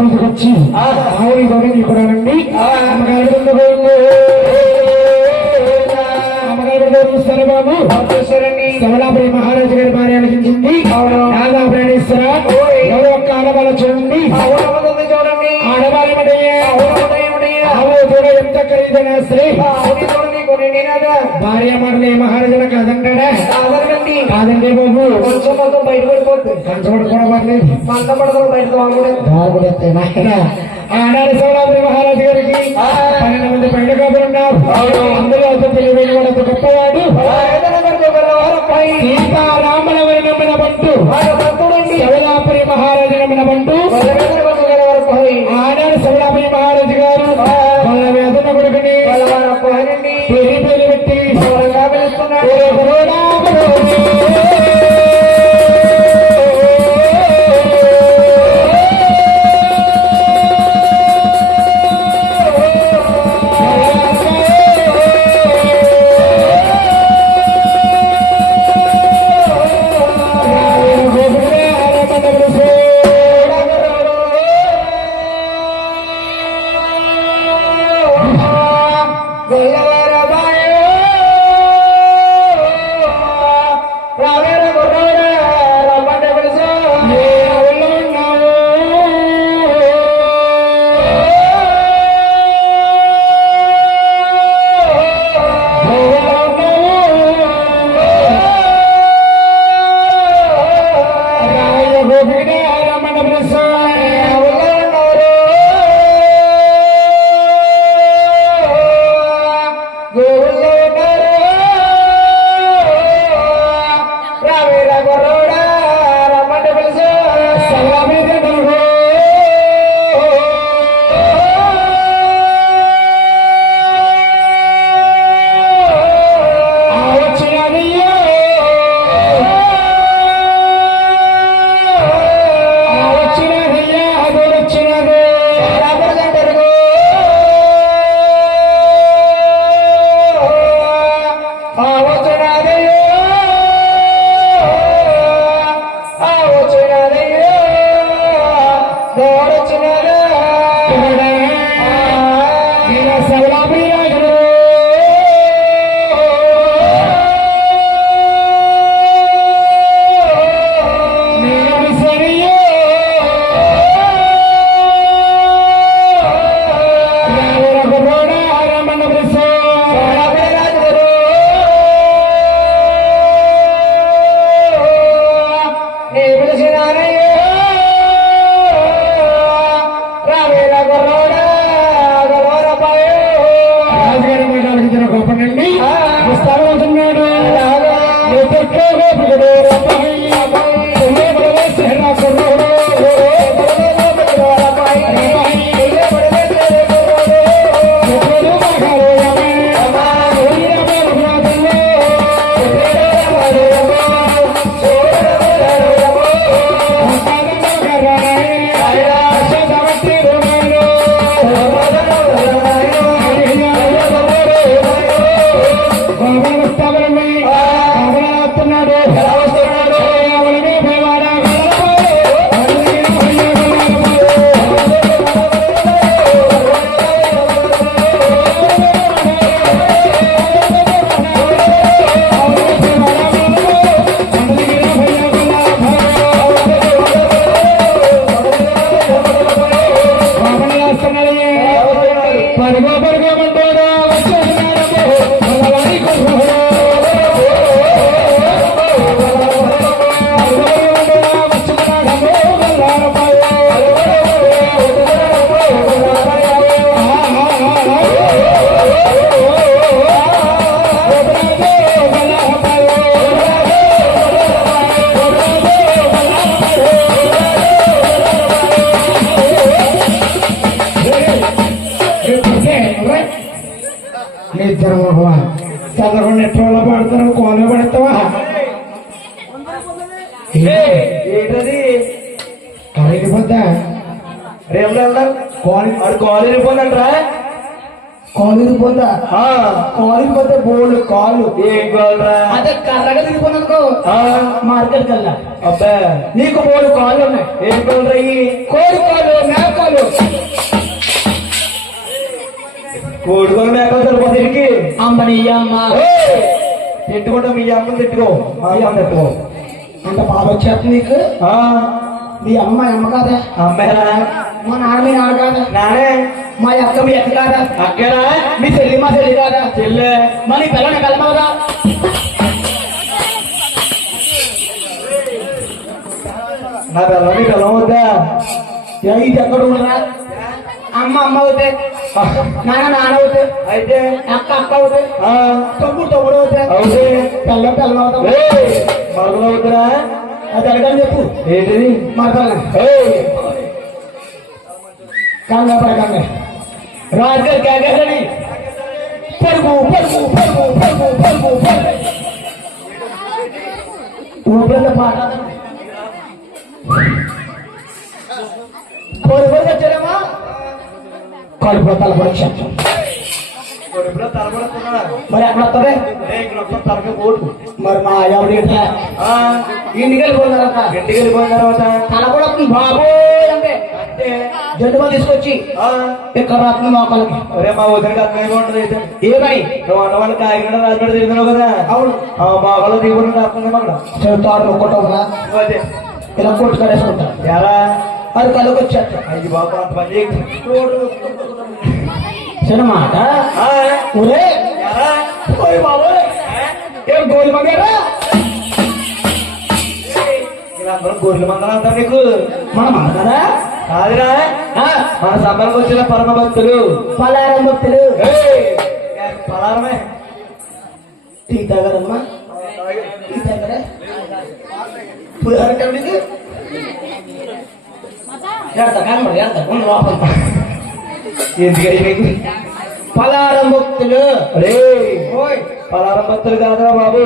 వచ్చి ఆవుని గౌరవం కూడానండి అమ్మగారు అమ్మగారు గౌరవిస్తారు బాబు శబలాపురి మహారాజు గారి భార్య అనిపించింది. రాధా ప్రాణేశ్వర ఎవరో ఒక్క ఆడవాళ్ళ చూడండి. ఆడవాళ్ళ కూడా ఎంత ఖరీదైనా సరే. భార్య మరణి మహారాజుల కాదంటాడా కాదండి బాబు కంచబడి కూడా పర్లేదు బాగుడెత్తేనా ఆనాడు సోలాపురి మహారాజు గారికి పన్నెండు మంది పైన కబురు ఉన్నారు. అందులో ఒక తెలివైన వాడు ఒక గొప్పవాడు. సీతారాములవరి నమ్మిన బంటు సోలాపురి మహారాజు నమ్మిన బంటు పరుగో పరుగో కాలేజ్ పోదంట్రా కాలేజీ పోతా. కాలేజీ పోతే బోల్డ్ కాళ్ళు. ఏం కావాలరా? అదే కర్రగా తిరిగిపోయినందుకో మార్కెట్ కల్లా. అబ్బా. నీకు బోల్డ్ కాళ్ళు ఉన్నాయి. ఏం కావాలరా కోడి కాళ్ళు మేకాలు కోడుకొని మేకలు సరిపోతుంది ఇంటికి అమ్మని అమ్మ. తిట్టుకుంటా మీ అమ్మని తిట్టుకో. మా అమ్మని తిట్టుకో. అంత బాధ వచ్చేస్తుంది నీకు? మీ అమ్మ అమ్మ కాదా? అమ్మేరా మా నాన్న మీ నాన్న కాదా? నానే. మా అక్క మీ అక్క కాదా? అక్కరా మీ చెల్లి మా చెల్లి కాదా? చెల్లె. మా నీ పిల్లని పిల్లమవుదా నా పిల్లని పిల్లం వద్దా? ఇది ఎక్కడ ఉండరా అమ్మ అమ్మ అవుతే నాన్న నాన్న అవుతే అయితే? అక్క అక్క అవుతే ఆ, తమ్ముడు తమ్ముడు అవుతే అవుతే? పిల్ల పిల్ల అవుతాం. మరదలు అవుతురా? అది అడగని చెప్పు ఏంటిది మా పిల్ల ఏయ్, కంగా పడకంగా రాజుగారు కేకేసని పరుగు పరుగు పరుగు పరుగు పరుగు పరుగు ఊపిరితో పాట పరుగు వచ్చాడమ్మా కడుపు తలపడి కొడుకులో తలపడుతున్నాడా మరి ఎక్కడ వస్తుంది మరి మా ఎవరి ఆ, ఇంటికి వెళ్ళిపోతున్నారంట ఇంటికి వెళ్ళిపోయిన తర్వాత? తల కూడా బాబు అంటే. జంతువు తీసుకొచ్చి. ఇక్కడ రాత్రి మా వదిలికి అర్థంగా ఉంటుంది అయితే. ఏమై నువ్వు అన్న వాళ్ళకి కాకినాడ రాజపేట తిరుగుతున్నావు కదా. అవును. దిగుబడి అక్కడ. అదే ఇలా కొట్టు కడేసుకుంటారు ఎలా? అది వచ్చేట అయ్యి బాబు అంత పని సినిమాట ఆ, ఒరే బాబోయ్ ఏం గోలి మగారా గొర్రెల మందరం అంటారు నీకు మన మాట్లాడా కాదురా మన సభలకు వచ్చిన పరమ భక్తులు పలారం భక్తులు ఏయ్, పలారమే టీ తాగరమ్మా టీ తాగరా పులిహోర కవిడికి ఎడతా కనబడి ఎడతా లోపల ఎందుకని? పలారం భక్తులు. ఓయ్. పలారం భక్తులు కాదురా బాబు.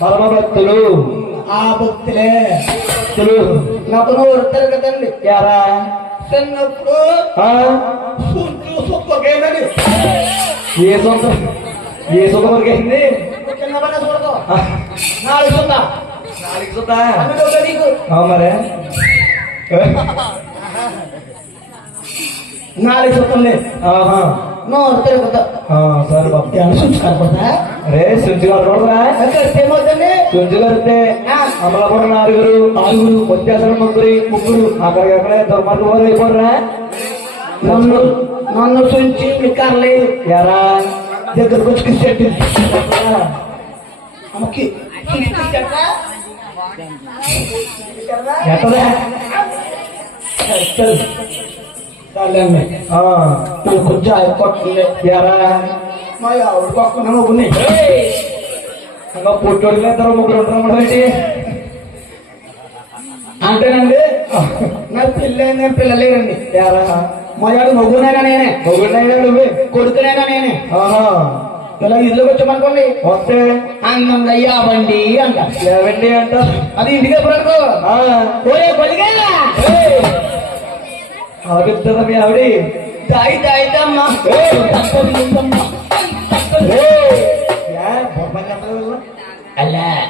పరమ భక్తులు. ఆ భక్తులే. భక్తులు. నాకు నోరు తిరగదండి ఎరా చిన్నప్పుడు సుక్కకేనని ఏ సొంతం? ఏ సొంతం వరకైంది చిన్నపైన చూడదు ఆ, నాలుగు సున్నా నాలుగు సుతా? మరే. నాలుగు సుత్తుంది ఆహా నోరు తిరుగుతా ఆ, సరే బాబు. ఏమన్నా సుచ్చు కనపడతా రే సుంచి కలపడరా అక్కడ ఏమవుతుంది సుంచి కలిపితే అమలాపురం నాలుగురు నాలుగురు వచ్చేసరి ముగ్గురు ముగ్గురు. అక్కడికి అక్కడే దుర్మార్గం వారు అయిపోడరా నన్ను నన్ను సుంచి నిక్కర్లేదు ఎరా? దగ్గరకు వచ్చి కిస్సెట్టి. అమ్మకి. ఎట్టదా కొంచెం కొట్టింది ఎరా మా ఆవిడ పక్కన ముగ్గుని ఇంకా పుట్టోడికి ఇద్దరు ముగ్గురు ఉంటారు ఏంటి అంటేనండి నా పిల్ల నేను పిల్లలేరండి ఎరా మా ఆవిడ మగ్గునైనా నేనే మొగుడినైనా నువ్వే కొడుకునైనా నేనే ఆహా ఇలా ఇల్లుకి వచ్చామనుకోండి వస్తే అందంగా యావండి అంట ఏవండి అంట అది ఇంటికి ఎప్పుడు అనుకో ఓరే ఆగుతుందా మీ ఆవిడ. దాయి అలా.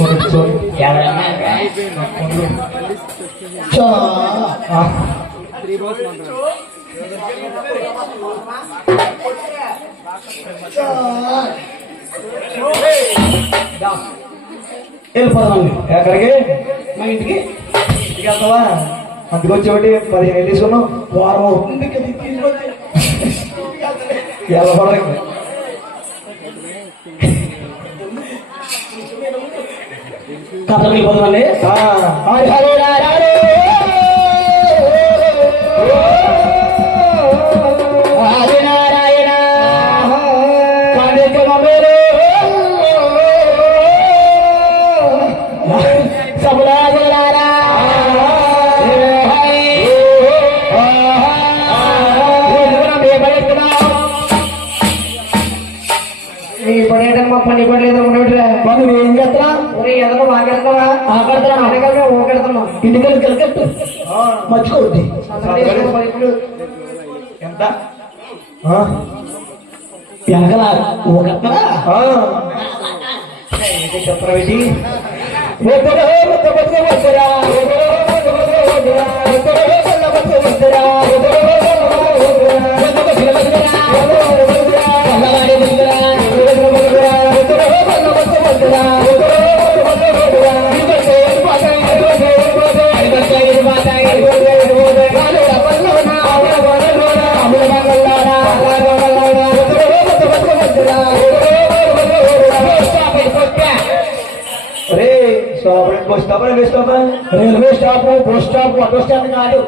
చూడు చూడు. ఎవరన్నా. వెళ్ళిపోదామండి ఎక్కడికి? మా ఇంటికి. ఇంటికి వెళ్తావా? అందుకొచ్చేవాటి పదిహేను వేలు తీసుకున్నావు వారం అవుతుంది కదా తీసుకొచ్చి వెళ్ళకూడదు కథ వెళ్ళిపోదామండి ఇంటికెళ్ళి కిలకెట్టు మర్చిపోద్ది ఎంత? ఎనకల ఒక ఎక్కడ వేసుకోవాలి railway stop bus stop auto stand కాదు.